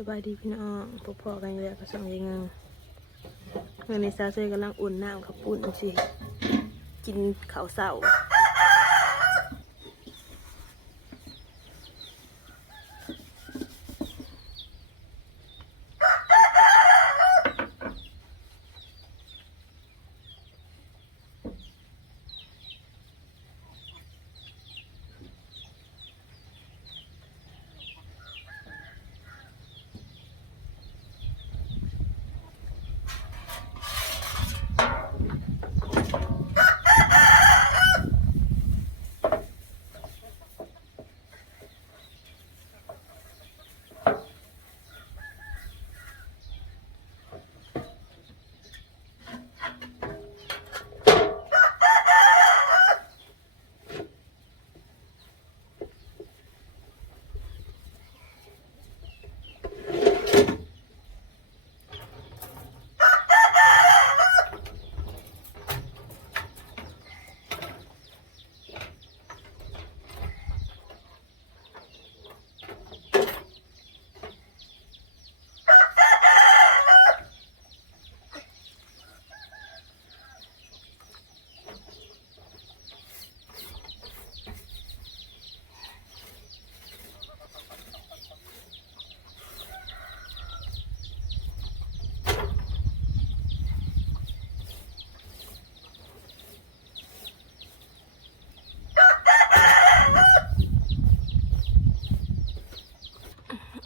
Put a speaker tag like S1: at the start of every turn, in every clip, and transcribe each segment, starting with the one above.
S1: สบายดีพี่น้องพบพอกันอยู่แล้วก็ส่งยังไงเงินในซาเซยกำลังอุ่นน้ำขับปุ่นสิ กินข้าวเสาร์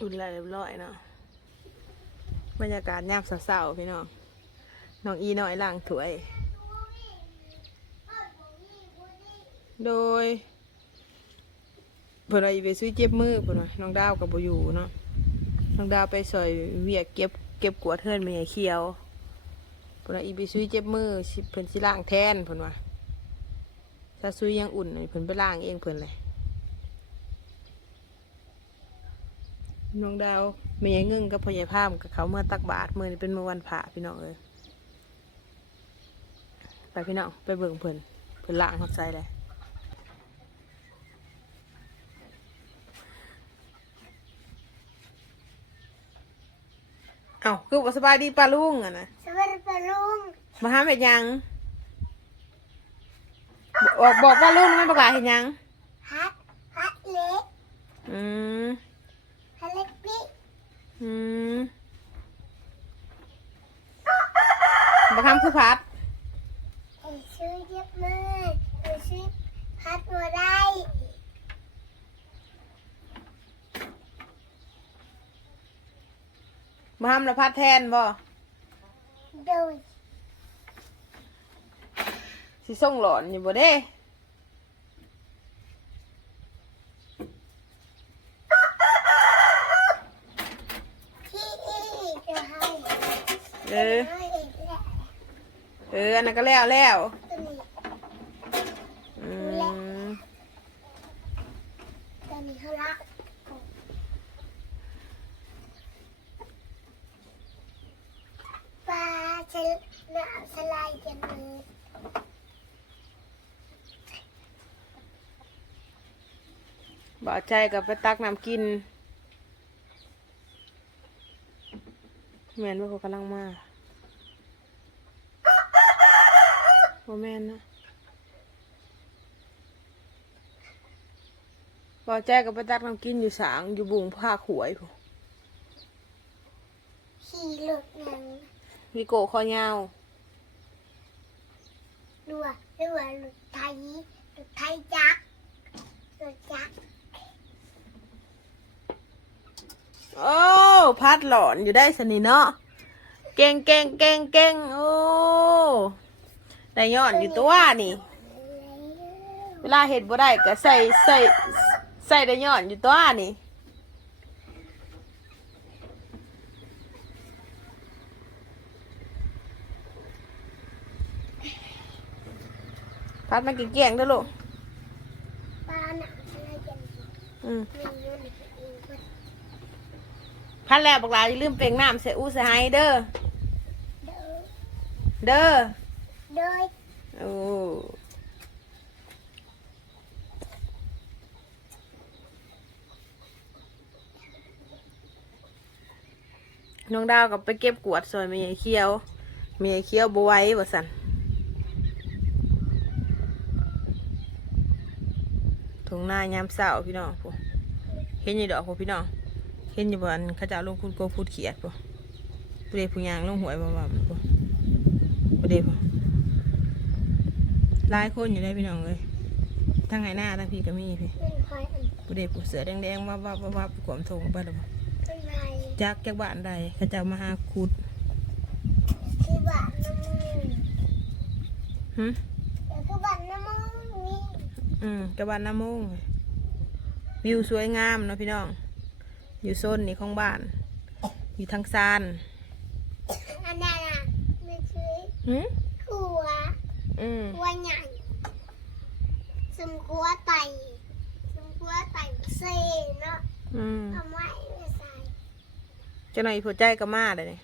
S1: น แล้วเรียบร้อยเนาะบรรยากาศยามเศร้าๆพี่น้องน้องอีน้อยล่างถวย โดยเพิ่นว่าสิไปซื้อเจ็บมือเพิ่นน้องดาวกับบอยู่เนาะน้องดาวไปซอยเวียกเก็บเก็บกวดเทือนแม่เขียวเพิ่นว่าอีไปซื้อเจ็บมือเพิ่นสิล้างแทนเพิ่นว่าถ้าซื้อยังอุ่นเพิ่นไปล้างเองเพิ่นเลย น้องดาวแม่ยายเงิ่งกับพ่อใหญ่พามกับเขาเมื่อตักบาตรมื้อนี้เป็นมื้อวันพระพี่น้องเอ้ยไปพี่น้องไปเบิ่งเพิ่นเพิ่นล้างหัวใจเลยเอ้าคือบ่สบายดีป้าลุงอะนะ
S2: สวัสดีป้าลุง
S1: มาหาเห็ดหยังบอกบอกป้าลุงไม่ประกาศเห็ดหยัง
S2: ฮัทฮัทเล็ก
S1: อืม
S2: ฮัทเล็กพี่
S1: อืมบักคำคือพัด
S2: ไอ้ชื่อเย็บมือไอ้ชื่อฮัทบัวได้
S1: บักคำละพัดแทนบ่
S2: โดย
S1: สิส่งหลอนอยู่บ่เด้
S2: ที่อีกจะให้
S1: เออ
S2: ให้อีกแหละ
S1: เอนนั้นก็แล้วแล้ว
S2: ตัวนี้
S1: อืม
S2: ตัวนี้เขาละปลาฉลน้ำสไลด์จะมือ
S1: บ่ใจกับไปตักน้ำกินแม่นว่าเขากำลังมา บ่แม่นนะพอแจ้กับไปตักน้ำกินอยู่สางอยู่บุงผ้าขวยพู้
S2: ขี่หลุดหนัง
S1: วิโกะคอยาว
S2: รัวรัวหลุดไทยหลุดไทยจักหลุดจัก
S1: โอ้พัดหลอนอยู่ได้สนิเนาะเก่งเก่งเก่งเก่งโอ้ ได้ย้อนอยู่ตัวนี่ เวลาเห็ดบ่ได้ก็ใส่ใส่ใส่ได้ย้อนอยู่ตัวนี่พัดมากินเกี่ยงๆเด้อลูก
S2: ปลาหนังอะไรกัน
S1: อืม
S2: มีอยู่ในเองก็
S1: พัดแล้วบักหลาอย่าลืมเปล่งน้ำใส่อู้ใส่ไฮเด้อ
S2: เดิน
S1: เด้อ
S2: โดย
S1: โอ้น้องดาวกับไปเก็บกวาดซอยแม่ยายเขียวแม่ยายเขียวบไหว้ว่าสันทงหน้ายามเสาร์พี่น้องพวกเห็นอยี่ดอกพวกพี่น้องเห็นอยู่บนเขาเจะลงคุณโกพูดเขียดพวกประเดี๋ยวผู้ยางลงหวยบ่บ่พวกประเดี๋ยวพวก หลายคนอยู่ได้พี่น้องเลยทั้งไงหน้าทั้งพี่ก็มีพี่
S2: เป็นใครอัน
S1: ประเดี๋ยวผู้เสือแดงๆว่าว่าว่าว่าขวมทงไปแล้วบ่
S2: เป็นใคร
S1: จากจากบ้านใดเขาเจะมาหาขุด
S2: ที่บ้านน้ำมูก
S1: หึ
S2: แต่คือบ้านน้ำมูกนี่
S1: อืมกระบานน้ำมงวิวสวยงามเนาะพี่น้อง อยู่โซนนี้ของบ้าน อยู่ทางซาน
S2: อันนั้นอะไม่ใช่
S1: หืม
S2: ขัว
S1: อืม
S2: ขัวใหญ่สมขัวไตสมขัวไตเซเนาะ
S1: อืม
S2: เอาไม้ไม่ใส่
S1: เจ้าหน่อยผัวใจก็มาเลยนี่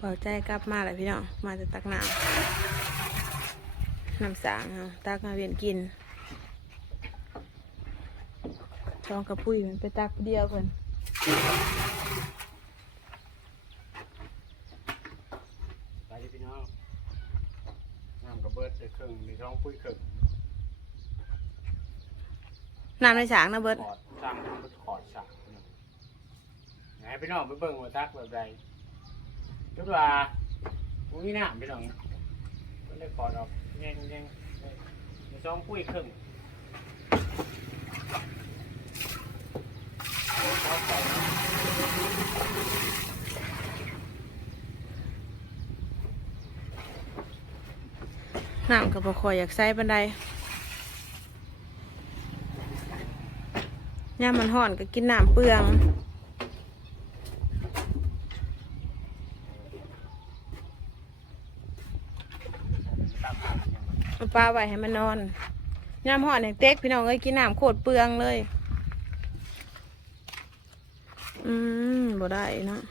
S1: ผัวใจกลับมาเลยพี่น้องมาจะตักน้ำน้ำสางเอาตักมาเวียนกินจองกระปุ้ยมันไปตักผู้เดียวเพิ่น
S3: ไปพี่น้องน้ำกระเบิดได้ครึ่ง มีท้องปุ้ยครึ่ง
S1: น้ำในสางนะเบิด
S3: ขอดสร้างมันขอดสากพี่น้องไหนพี่น้องไปเบิ่งว่าทักแบบใดจุดว่าอุ้ยน้ำพี่น้องก็เลยขอดออกแง่งแง่งมีท้องปุ้ยครึ่งท้องใส่
S1: น้ำก็บ่คอยอยากใส่ปันใดย่ามันห่อนก็กินน้ำเปลืองปลาไว้ให้มันนอนย่ามห่อนแห่งเต็กพี่น้องเอ้ยกินน้ำโคตรเปลืองเลย อืมบ่ได้เนาะ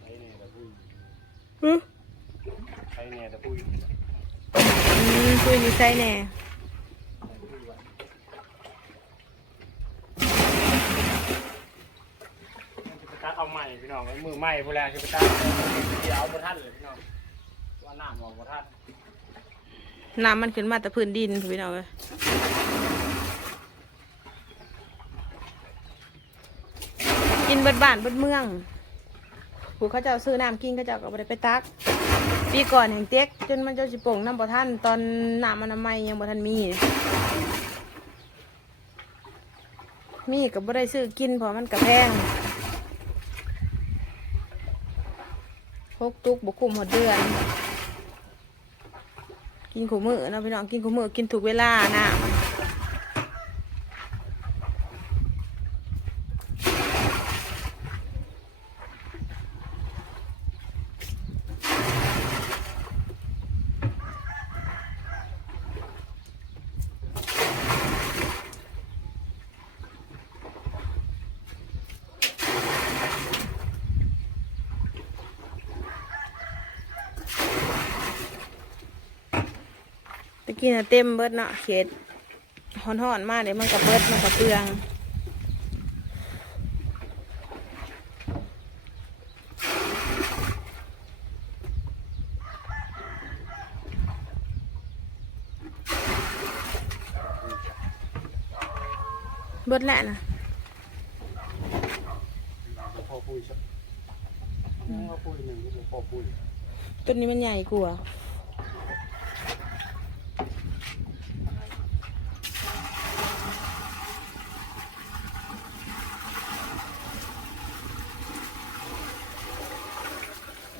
S3: ใช้เนี่ยตะปุ้ย
S1: อือ
S3: ใช้เนี่ยตะปุ้ย
S1: อืมคุยนี่ใส่แน่
S3: จะตัดเอาใหม่พี่น้องไอ้มือใหม่พวกแรงจะไปตัดเดี๋ยวเอาบนท่านเลยพี่น้องว่าน้ำออกบนท่าน
S1: น้ำมันขึ้นมาแต่พื้นดินพี่น้องเอ้ยกินเบิดบ้านเบิดเมืองผู้เขาเจ้าซื้อน้ำกินเขาเจ้าก็บ่ได้ไปตัก ปีก่อนเห็นเต็กจนมันเจ้าสิโป่งน้ำบ่ทันตอนน้ำอนไม่ยยังบ่ทันมี มีกับ่ได้ซื้อกินเพราะมันกระแพงพกตุกบุคุมหมดเดือน กินขูมือนาะพี่น้องกินขูมือกินถูกเวลานะ กี้น่ะเต็มเบิดเนาะเขตห่อนๆมากเดี๋ยวมันกับเบิดมันกับเปลืองเบิดแหละนะ
S3: พ่อปุ้ยสักพ่อปุ้ยหนึ่งก็พ่อปุ้ย
S1: ต้นนี้มันใหญ่กว่า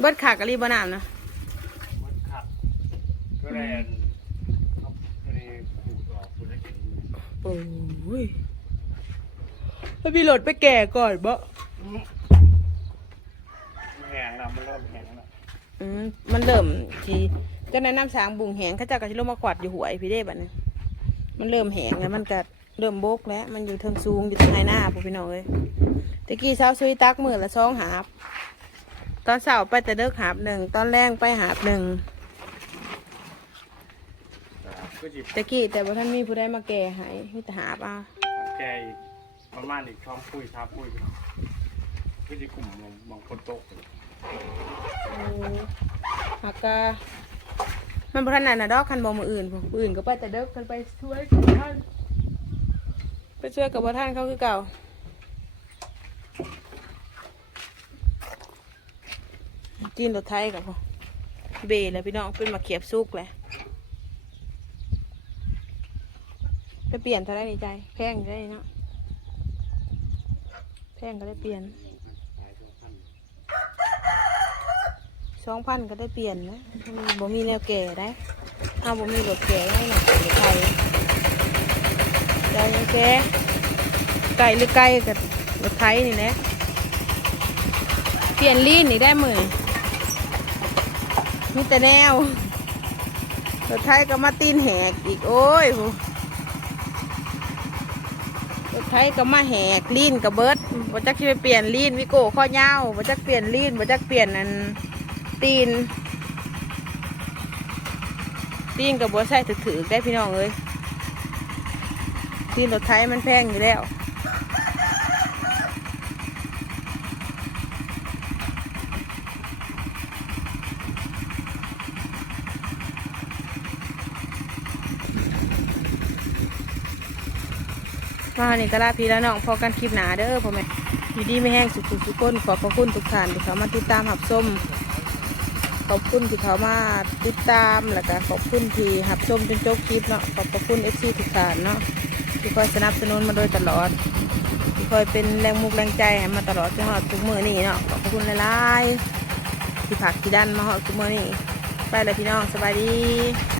S1: เบิดขากะรีบน้ำนะ
S3: มันขัดก็เลยเอาอันนี้ขูดออกขูดให้กิน
S1: โอ้ยแล้วพี่โหลดไปแก่ก่อนบ่
S3: แห้งแล้วมันเริ่มแห้งแล้ว
S1: อืมมันเริ่มทีเจ้าในน้ำสางบุงแหงเขาเจ้าก็จะลงมากวาดอยู่หวยพี่เด้บัดนี้มันเริ่มแหงแล้วมันก็เริ่มบกแล้ว มันอยู่เทิงสูงอยู่ทางไหนหน้าพวกพี่น้องเลยตะกี้เช้าซุยตักมือละสองหาบ ตอนเช้าไปแต่เลิกหาบหนึ่งตอนแรงไปหาบหนึ่ง
S3: ก็จิบ
S1: ตะกี้แต่ว่าท่านมีผู้ใดมาแก่ให้มีแต่หาบเอา
S3: แกอีกประมาณอีกช่องปุ้ยท้าปุ้ยก็จะกลุ่มมองมองคนโต๊ะ
S1: หากกะมันบ่ทันนั่นน่ะดอกคันบ่มืออื่นพวกอื่นก็ไปแต่เลิกกันไปช่วยกับท่านไปช่วยกับบ่ท่านเขาคือเก่า จีนรถไทยกับพ่อเบแล้วพี่น้องเป็นมาเขียบซุกแหละไปเปลี่ยนเท่าไรในใจ แพงได้เนาะแพงก็ได้เปลี่ยนสองพันก็ได้เปลี่ยนนะมันบ่มีแนวแก่ได้เอาบ่มีรถแก่ให้หน่อยรถไทยใจยังแก่ไก่หรือไก่กับรถไทยนี่แหละเปลี่ยนลีนอีกได้หมือ มีแต่แนวรถไทยก็มาตีนแหกอีกโอ้ยรถไทยก็มาแหกลีนกับเบิร์ดบ่จักสิไปเปลี่ยนลีนวิโก้ข้อเยาวบ่จักเปลี่ยนลีนบ่จักเปลี่ยนอันตีน ตีนกับบัวใส่ถือๆได้พี่น้องเอ้ยตีนรถไทยมันแพงอยู่แล้ว มานี่ก็ลาพี่แล้วน้องพอกันคลิปหนาเด้อพ่อแม่อยู่ดีไม่แห้งสุขสุขทุกคนขอบพระคุณทุกท่านที่เขามาติดตามหับส้มขอบคุณที่เขามาติดตามแล้วก็ขอบคุณที่หับชมจนจบคลิปเนาะขอบพระคุณเอฟซีทุกท่านเนาะที่คอยสนับสนุนมาโดยตลอดที่คอยเป็นแรงมุกแรงใจมาตลอดจนหอดทุกมือนี่เนาะขอบพระคุณหลายๆที่ผักที่ดันมาหอดทุกมือนี่ไปเลยพี่น้องสบายดี